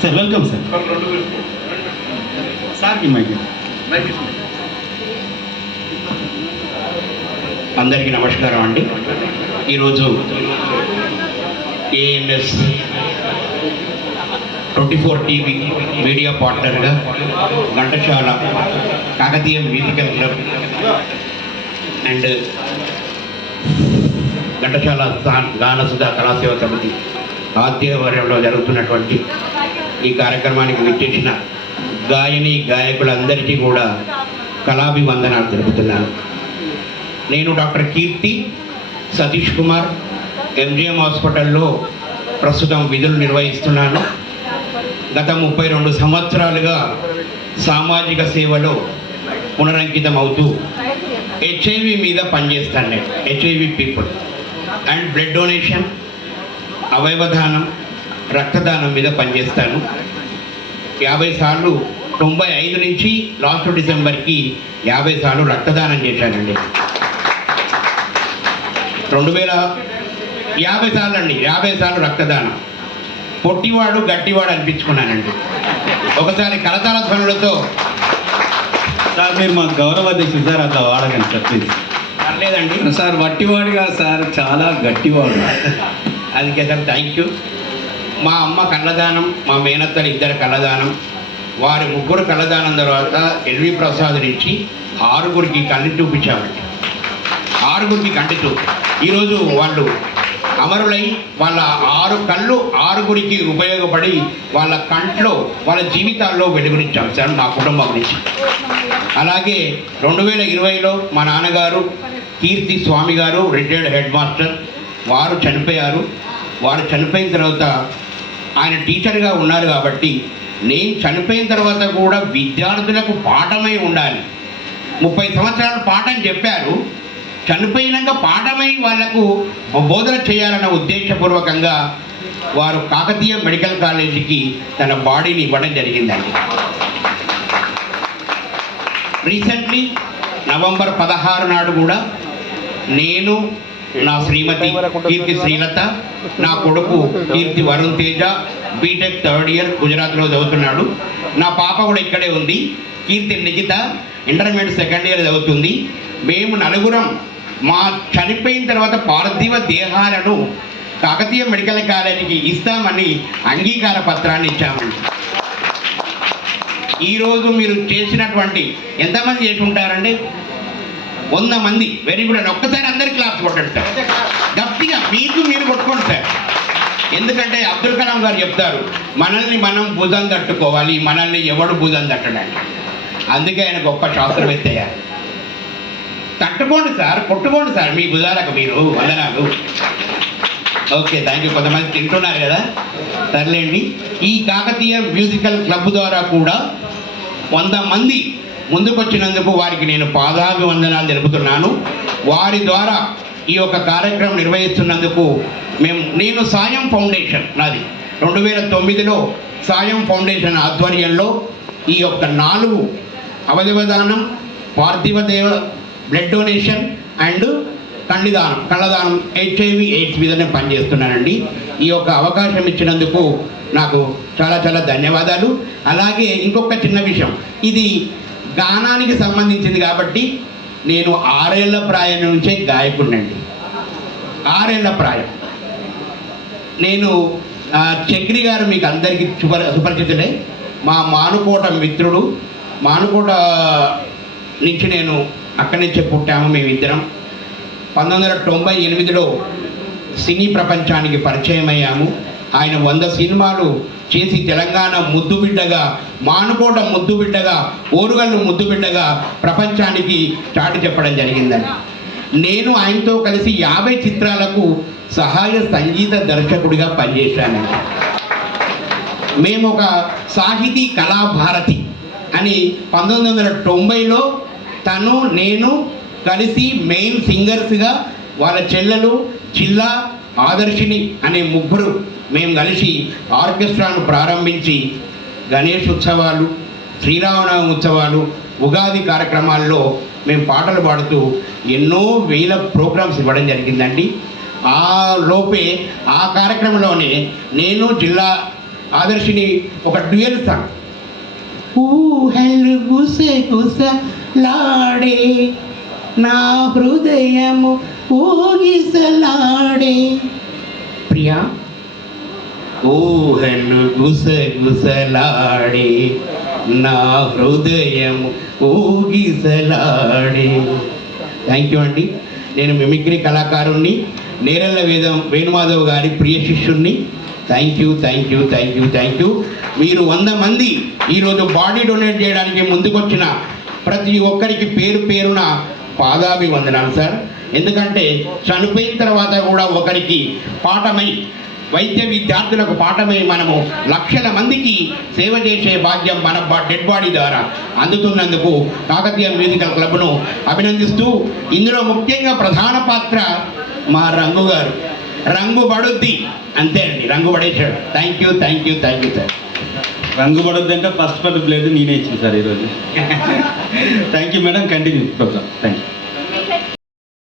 Sir welcome sir సార్కి mike అందరికీ నమస్కారం అండి. ఈరోజు ANS twenty four TV media పార్ట్నర్గా Ghantasala Kakatiya musical club and Ghantasala Gana Sudha Kalaseva సమితి ఆధ్వర్యంలో జరుగుతున్నటువంటి ఈ కార్యక్రమానికి విచ్చేసిన గాయని గాయకులందరికీ కూడా కళాభివందనాలు తెలుపుతున్నాను. నేను డాక్టర్ కీర్తి సతీష్ కుమార్ ఎంజిఎం హాస్పిటల్లో ప్రస్తుతం విధులు నిర్వహిస్తున్నాను. గత ముప్పై రెండు సంవత్సరాలుగా సామాజిక సేవలో పునరంకితం అవుతూ హెచ్ఐవి మీద పనిచేస్తాను నేను. HIV people. And blood donation అవయవదానం రక్తదానం మీద పనిచేస్తాను. యాభై సార్లు తొంభై ఐదు నుంచి లాస్ట్ డిసెంబర్కి యాభై సార్లు రక్తదానం చేశానండి. రెండు వేల యాభై సార్లు అండి యాభై సార్లు రక్తదానం. పొట్టివాడు గట్టివాడు అనిపించుకున్నానండి. ఒకసారి కరతాళ ధ్వనులతో సార్ మీరు మా గౌరవ అధ్యక్షుడు సార్ అట్లా వాడకండి సార్ ప్లీజ్ పర్లేదండి. సార్ వట్టివాడు కాదు సార్ చాలా గట్టివాడు. అది సార్ థ్యాంక్ యూ మా అమ్మ కళ్ళదానం మా మేనత్తలు ఇద్దరు కళ్ళదానం వారి ముగ్గురు కళ్ళదానం తర్వాత ఎల్వి ప్రసాద్ నుంచి ఆరుగురికి కళ్ళు చూపించామండి. ఆరుగురికి కంటి చూపు. ఈరోజు వాళ్ళు అమరులై వాళ్ళ ఆరు కళ్ళు ఆరుగురికి ఉపయోగపడి వాళ్ళ కంట్లో వాళ్ళ జీవితాల్లో వెలుగునిచ్చాం సార్ మా కుటుంబం నుంచి. అలాగే రెండు వేల ఇరవైలో మా నాన్నగారు కీర్తి స్వామి గారు రిటైర్డ్ హెడ్ మాస్టర్ వారు చనిపోయారు. వారు చనిపోయిన తర్వాత ఆయన టీచర్గా ఉన్నారు కాబట్టి నేను చనిపోయిన తర్వాత కూడా విద్యార్థులకు పాఠమై ఉండాలి. ముప్పై సంవత్సరాలు పాఠం చెప్పారు. చనిపోయినాక పాఠమై వాళ్ళకు బోధన చేయాలన్న ఉద్దేశపూర్వకంగా వారు కాకతీయ మెడికల్ కాలేజీకి తన బాడీని ఇవ్వడం జరిగిందండి. రీసెంట్లీ నవంబర్ పదహారు నాడు కూడా నేను నా శ్రీమతి కీర్తి శ్రీలత నా కొడుకు Keerthi Varun Teja BTech third year గుజరాత్లో చదువుతున్నాడు. నా పాప కూడా ఇక్కడే ఉంది. Keerthi Nikhita intermediate second year చదువుతుంది. మేము నలుగురం మా చనిపోయిన తర్వాత పార్థివ దేహాలను కాకతీయ మెడికల్ కాలేజీకి ఇస్తామని అంగీకార పత్రాన్ని ఇచ్చామండి ఈరోజు మీరు చేసినటువంటి ఎంతమంది చేసి ఉంటారండి? వంద మంది. Very good. అండి ఒక్కసారి అందరి క్లాస్ కొట్టండి సార్. గట్టిగా మీకు మీరు కొట్టుకోండి సార్. ఎందుకంటే అబ్దుల్ కలాం గారు చెప్తారు మనల్ని మనం భుజం తట్టుకోవాలి. మనల్ని ఎవడు భుజం తట్టడానికి అందుకే ఆయన గొప్ప శాస్త్రవేత్త అయ్యారు తట్టుకోండి సార్. కొట్టుకోండి సార్. మీ భుజాలకు మీరు వందనాలు. ఓకే థ్యాంక్ యూ కొంతమంది తింటున్నారు కదా? సర్లేండి. ఈ కాకతీయ మ్యూజికల్ క్లబ్ ద్వారా కూడా వంద మంది ముందుకొచ్చినందుకు వారికి నేను పాదాభివందనాలు తెలుపుతున్నాను. వారి ద్వారా ఈ యొక్క కార్యక్రమం నిర్వహిస్తున్నందుకు మేము నేను సాయం ఫౌండేషన్ నాది. రెండు వేల తొమ్మిదిలో సాయం ఫౌండేషన్ ఆధ్వర్యంలో ఈ యొక్క నాలుగు అవయవదానం పార్థివ దేవ బ్లడ్ డొనేషన్ అండ్ కళ్ళిదానం కళ్ళదానం హెచ్ఐవి ఎయిడ్స్ మీదనే పనిచేస్తున్నానండి. ఈ యొక్క అవకాశం ఇచ్చినందుకు నాకు చాలా చాలా ధన్యవాదాలు. అలాగే ఇంకొక చిన్న విషయం. ఇది గానానికి సంబంధించింది కాబట్టి నేను ఆరేళ్ళ ప్రాయం నుంచే గాయకుడినండి. ఆరేళ్ళ ప్రాయం. నేను చక్రి గారు మీకు అందరికీ సుపరి సుపరిచితులే మా మానుకోట మిత్రుడు. మానుకోట నుంచి నేను అక్కడి నుంచే పుట్టాము మేమిద్దరం. పంతొమ్మిది వందల తొంభై ఎనిమిదిలో సినీ ప్రపంచానికి పరిచయం అయ్యాము ఆయన వంద సినిమాలు చేసి తెలంగాణ ముద్దుబిడ్డగా మానుకోట ముద్దుబిడ్డగా ఓరుగల్లు ముద్దుబిడ్డగా ప్రపంచానికి చాటు చెప్పడం జరిగిందని నేను ఆయనతో కలిసి యాభై చిత్రాలకు సహాయ సంగీత దర్శకుడిగా పనిచేశాను. మేము ఒక సాహితీ కళాభారతి అని పంతొమ్మిది వందల తొంభైలో తను నేను కలిసి మెయిన్ సింగర్స్గా వాళ్ళ చెల్లెలు జిల్లా ఆదర్శిని అనే ముగ్గురు మేము కలిసి ఆర్కెస్ట్రాను ప్రారంభించి గణేష్ ఉత్సవాలు శ్రీరామనవమి ఉత్సవాలు ఉగాది కార్యక్రమాల్లో మేము పాటలు పాడుతూ ఎన్నో వేల ప్రోగ్రామ్స్ ఇవ్వడం జరిగిందండి. ఆ లోపే ఆ కార్యక్రమంలోనే నేను జిల్లా ఆదర్శిని ఒక డ్యూయల్ సాంగ్. ఊహలు గుసె గుసలాడే నా హృదయము ఊగిసలాడే. ప్రియా? ఊహను గుసగుసలాడే. నా హృదయం ఊగిసలాడే. థ్యాంక్ యూ అండి. నేను మిమిక్రీ కళాకారుణ్ణి నేరళ్ళ వేదం వేణుమాధవ్ గారి ప్రియ శిష్యుణ్ణి. Thank you thank you thank you thank you మీరు వంద మంది ఈరోజు బాడీ డొనేట్ చేయడానికి ముందుకొచ్చిన ప్రతి ఒక్కరికి పేరు పేరున పాదాభివందనాలు సార్. ఎందుకంటే చనిపోయిన తర్వాత కూడా ఒకరికి పాఠమై వైద్య విద్యార్థులకు పాఠమై మనము లక్షల మందికి సేవ చేసే భాగ్యం మన డెడ్ బాడీ ద్వారా అందుతున్నందుకు కాకతీయ మ్యూజికల్ క్లబ్ను అభినందిస్తూ ఇందులో ముఖ్యంగా ప్రధాన పాత్ర మా రంగు గారు. రంగు పడుద్ది అంతే అండి. రంగు పడేశాడు. Thank you thank you thank you sir. రంగు పడొద్దంటే ఫస్ట్ పది ప్లేట్ నేనే ఇచ్చింది సార్ ఈరోజు. Thank you madam continue program thank you